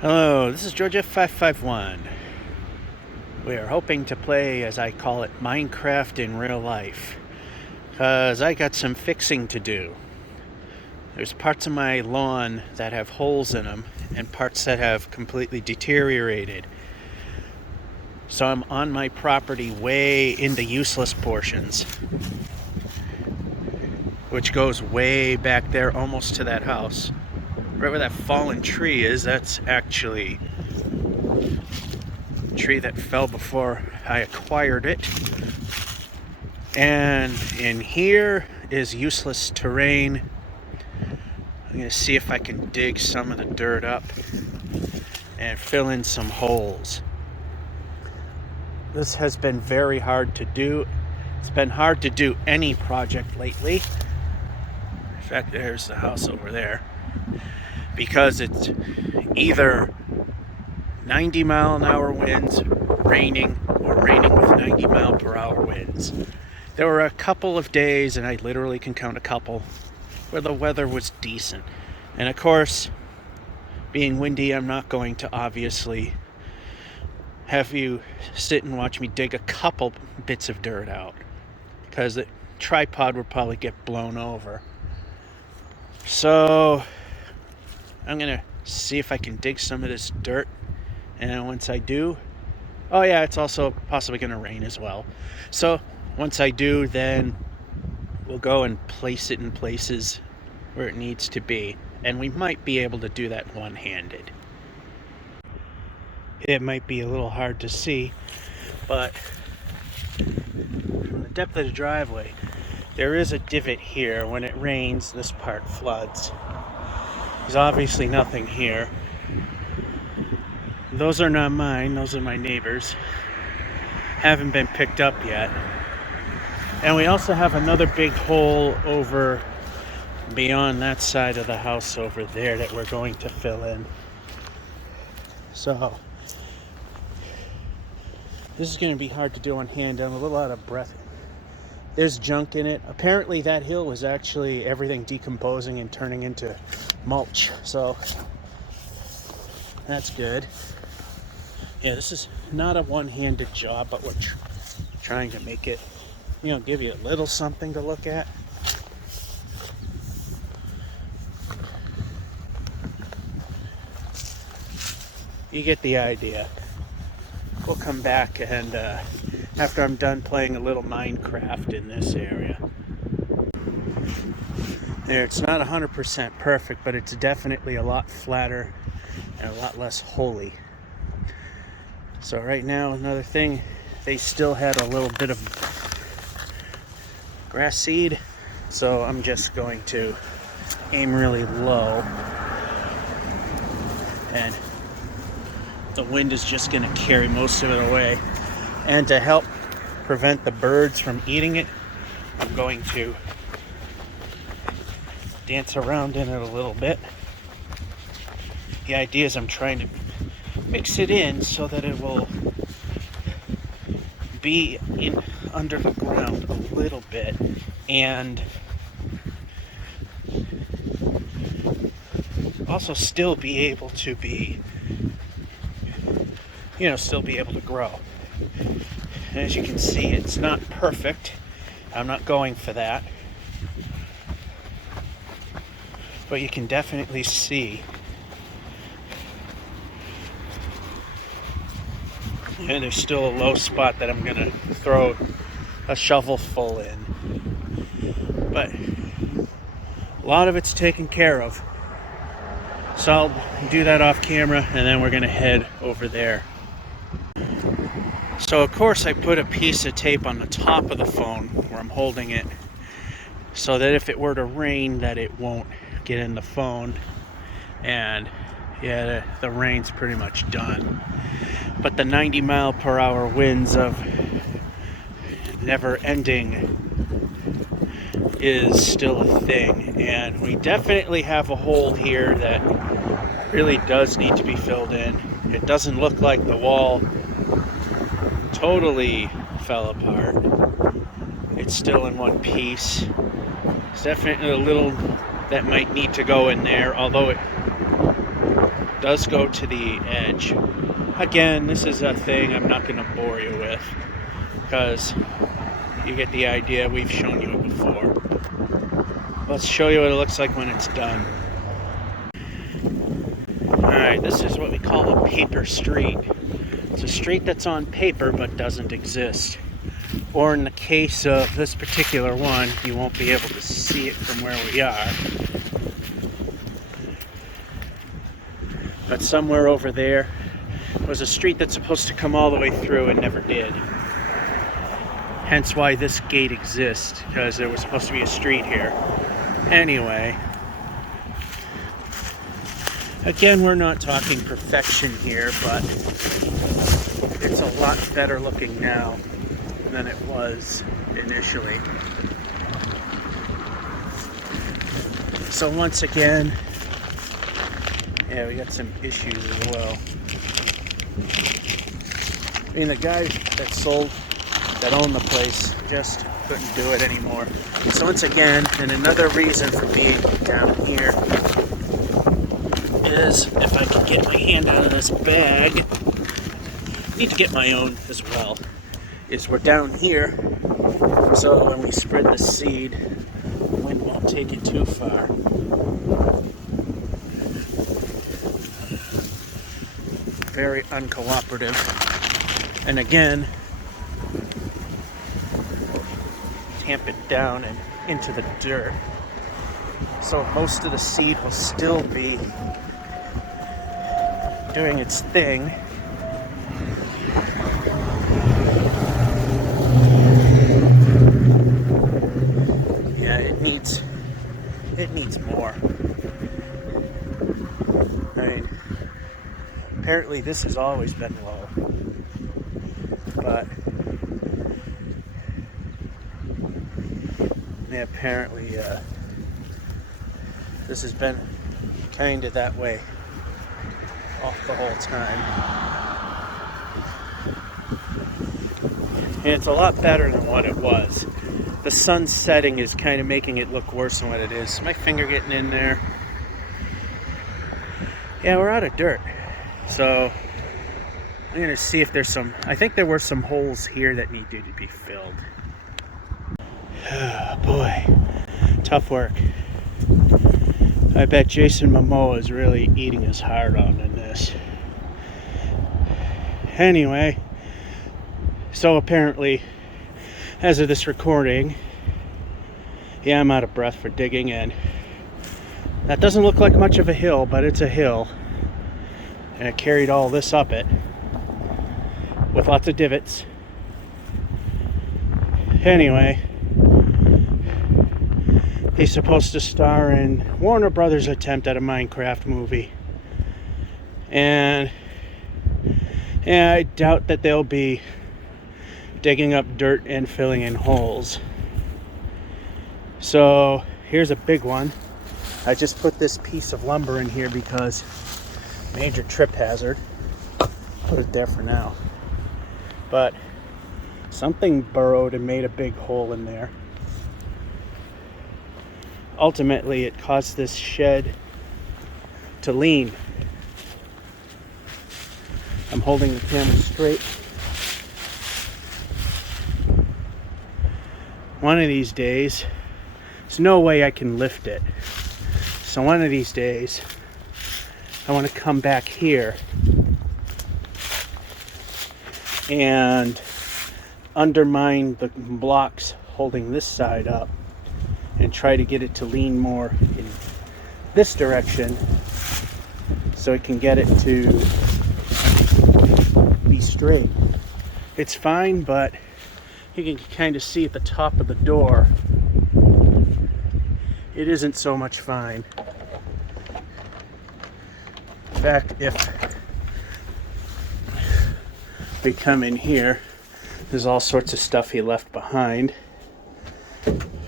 Hello, this is George F551. We are hoping to play, as I call it, Minecraft in real life. Because I got some fixing to do. There's parts of my lawn that have holes in them, and parts that have completely deteriorated. So I'm on my property way in the useless portions, which goes way back there almost to that house. Right where that fallen tree is, that's actually a tree that fell before I acquired it. And in here is useless terrain. I'm going to see if I can dig some of the dirt up and fill in some holes. This has been very hard to do. It's been hard to do any project lately. In fact, there's the house over there. Because it's either 90-mile-an-hour winds, raining, or raining with 90-mile-per-hour winds. There were a couple of days, and I literally can count a couple, where the weather was decent. And of course, being windy, I'm not going to obviously have you sit and watch me dig a couple bits of dirt out, because the tripod would probably get blown over. So I'm gonna see if I can dig some of this dirt, and once I do, oh yeah, it's also possibly gonna rain as well. So once I do, then we'll go and place it in places where it needs to be, and we might be able to do that one-handed. It might be a little hard to see, but from the depth of the driveway, there is a divot here. When it rains, this part floods. There's obviously nothing here. Those are not mine, those are my neighbors. Haven't been picked up yet. And we also have another big hole over beyond that side of the house over there that we're going to fill in. So this is going to be hard to do on hand. I'm a little out of breath. There's junk in it. Apparently that hill was actually everything decomposing and turning into mulch, so that's good. Yeah, this is not a one-handed job, but we're trying to make it, give you a little something to look at. You get the idea. We'll come back and after I'm done playing a little Minecraft in this area. There, it's not 100% perfect, but it's definitely a lot flatter and a lot less holy. So right now, another thing, they still had a little bit of grass seed, so I'm just going to aim really low, and the wind is just going to carry most of it away. And to help prevent the birds from eating it, I'm going to dance around in it a little bit. The idea is I'm trying to mix it in so that it will be in under the ground a little bit, and also still be able to grow. And as you can see, it's not perfect. I'm not going for that. But you can definitely see. And there's still a low spot that I'm going to throw a shovel full in. But a lot of it's taken care of. So I'll do that off camera, and then we're going to head over there. So of course I put a piece of tape on the top of the phone where I'm holding it, so that if it were to rain, that it won't get in the phone. And yeah, the rain's pretty much done. But the 90-mile-per-hour winds of never ending is still a thing. And we definitely have a hole here that really does need to be filled in. It doesn't look like the wall totally fell apart. It's still in one piece. There's definitely a little that might need to go in there, although does go to the edge. Again, this is a thing I'm not going to bore you with, because you get the idea. We've shown you it before. Let's show you what it looks like when it's done. Alright, this is what we call a paper street. It's a street that's on paper but doesn't exist. Or in the case of this particular one, you won't be able to see it from where we are. But somewhere over there was a street that's supposed to come all the way through and never did. Hence why this gate exists, because there was supposed to be a street here. Anyway, again, we're not talking perfection here, but it's a lot better looking now than it was initially. So once again, yeah, we got some issues as well. I mean, the guy that owned the place just couldn't do it anymore. So once again, and another reason for being down here is, if I can get my hand out of this bag, need to get my own as well, is we're down here, so when we spread the seed, the wind won't take it too far. Very uncooperative. And again, tamp it down and into the dirt. So most of the seed will still be doing its thing. Yeah, it needs more. I mean, apparently this has always been low, but yeah, apparently this has been kind of that way off the whole time. And it's a lot better than what it was. The sun setting is kind of making it look worse than what it is. My finger getting in there. Yeah, we're out of dirt. So I'm going to see if there's some, I think there were some holes here that needed to be filled. Oh boy, tough work. I bet Jason Momoa is really eating his heart out in this. Anyway, so apparently, as of this recording, yeah, I'm out of breath for digging in. That doesn't look like much of a hill, but it's a hill. And it carried all this up it, with lots of divots. Anyway, he's supposed to star in Warner Brothers' attempt at a Minecraft movie. And yeah, I doubt that they'll be digging up dirt and filling in holes. So here's a big one. I just put this piece of lumber in here because major trip hazard. Put it there for now. But something burrowed and made a big hole in there. Ultimately, it caused this shed to lean. I'm holding the camera straight. One of these days, there's no way I can lift it. So one of these days, I want to come back here and undermine the blocks holding this side up and try to get it to lean more in this direction so it can get it to be straight. It's fine, but you can kind of see at the top of the door it isn't so much fine. In fact, if we come in here, there's all sorts of stuff he left behind.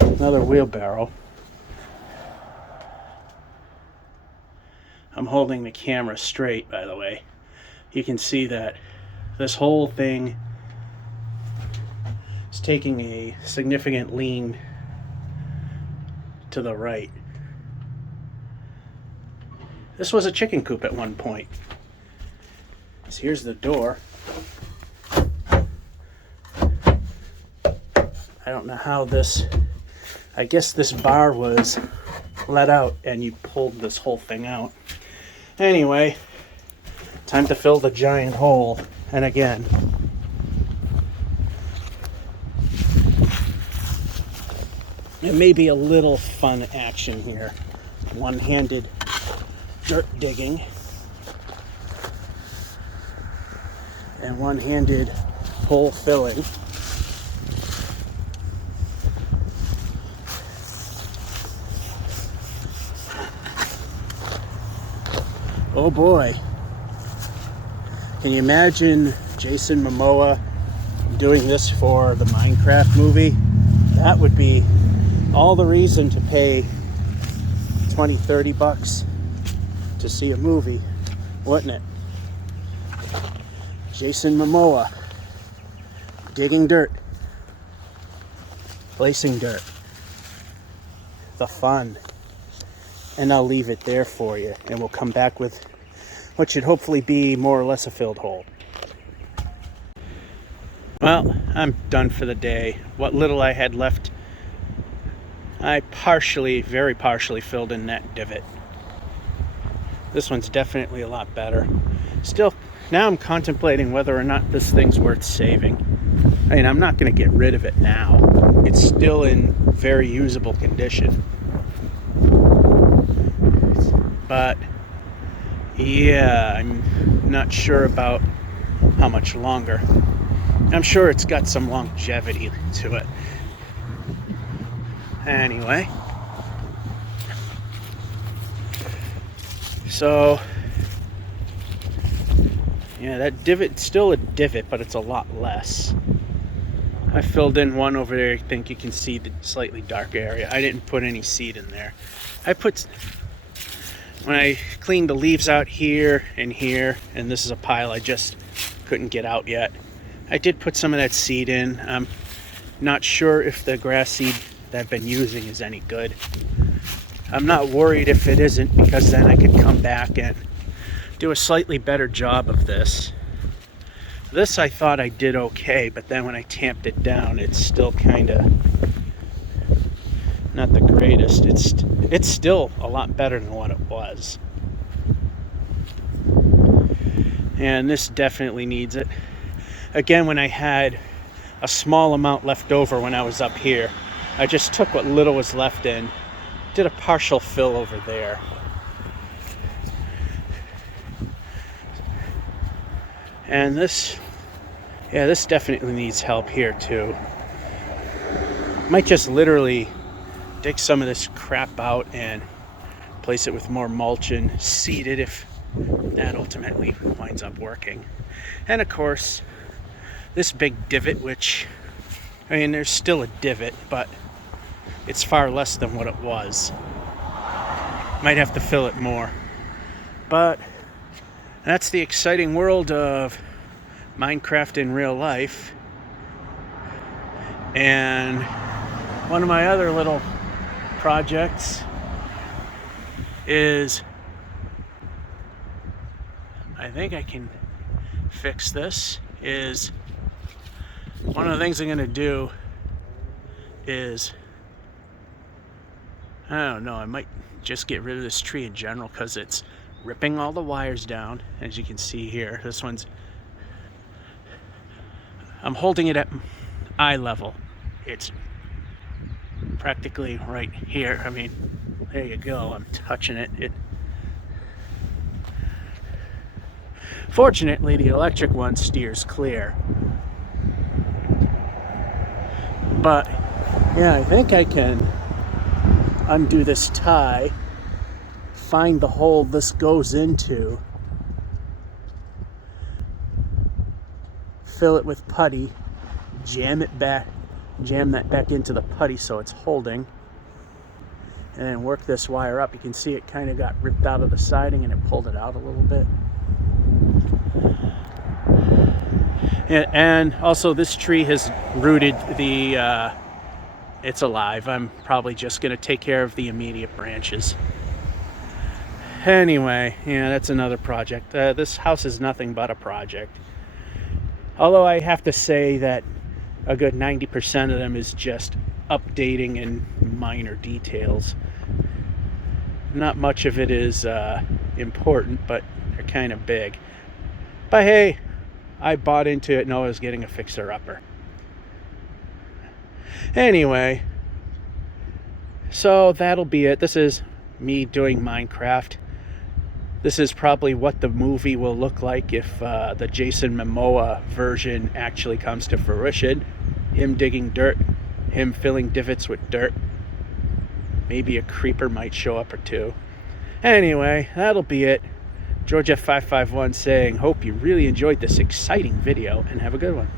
Another wheelbarrow. I'm holding the camera straight, by the way. You can see that this whole thing is taking a significant lean to the right. This was a chicken coop at one point. So here's the door. I don't know how this, I guess this bar was let out and you pulled this whole thing out. Anyway, time to fill the giant hole. And again, it may be a little fun action here. One-handed dirt digging and one-handed hole filling. Oh boy. Can you imagine Jason Momoa doing this for the Minecraft movie? That would be all the reason to pay $20-30 to see a movie, wouldn't it? Jason Momoa digging dirt, placing dirt, the fun. And I'll leave it there for you, and we'll come back with what should hopefully be more or less a filled hole. Well, I'm done for the day. What little I had left, I very partially filled in that divot. This one's definitely a lot better. Still, now I'm contemplating whether or not this thing's worth saving. I mean, I'm not going to get rid of it now. It's still in very usable condition. But yeah, I'm not sure about how much longer. I'm sure it's got some longevity to it. Anyway, so yeah, that divot's still a divot, but it's a lot less. I filled in one over there. I think you can see the slightly dark area. I didn't put any seed in there. When I cleaned the leaves out here, and this is a pile I just couldn't get out yet, I did put some of that seed in. I'm not sure if the grass seed that I've been using is any good. I'm not worried if it isn't, because then I could come back and do a slightly better job of this. This I thought I did okay, but then when I tamped it down, it's still kind of not the greatest. It's still a lot better than what it was. And this definitely needs it. Again, when I had a small amount left over when I was up here, I just took what little was left in, did a partial fill over there. And this definitely needs help here too. Might just literally dig some of this crap out and place it with more mulch and seed it if that ultimately winds up working. And of course, this big divot, which, I mean, there's still a divot, but it's far less than what it was. Might have to fill it more. But that's the exciting world of Minecraft in real life. And one of my other little projects is, I think I can fix this, is one of the things I'm going to do is, I don't know, I might just get rid of this tree in general because it's ripping all the wires down. As you can see here, this one's, I'm holding it at eye level. It's practically right here. I mean, there you go, I'm touching it. Fortunately, the electric one steers clear. But yeah, I think I can undo this tie, find the hole this goes into, fill it with putty, jam that back into the putty so it's holding, and then work this wire up. You can see it kind of got ripped out of the siding and it pulled it out a little bit. And also this tree has rooted the, it's alive. I'm probably just going to take care of the immediate branches. Anyway, yeah, that's another project. This house is nothing but a project. Although I have to say that a good 90% of them is just updating and minor details. Not much of it is important, but they're kind of big. But hey, I bought into it and I was getting a fixer-upper. Anyway, so that'll be it. This is me doing Minecraft. This is probably what the movie will look like if the Jason Momoa version actually comes to fruition. Him digging dirt, him filling divots with dirt. Maybe a creeper might show up or two. Anyway, that'll be it. Georgia551 saying, hope you really enjoyed this exciting video and have a good one.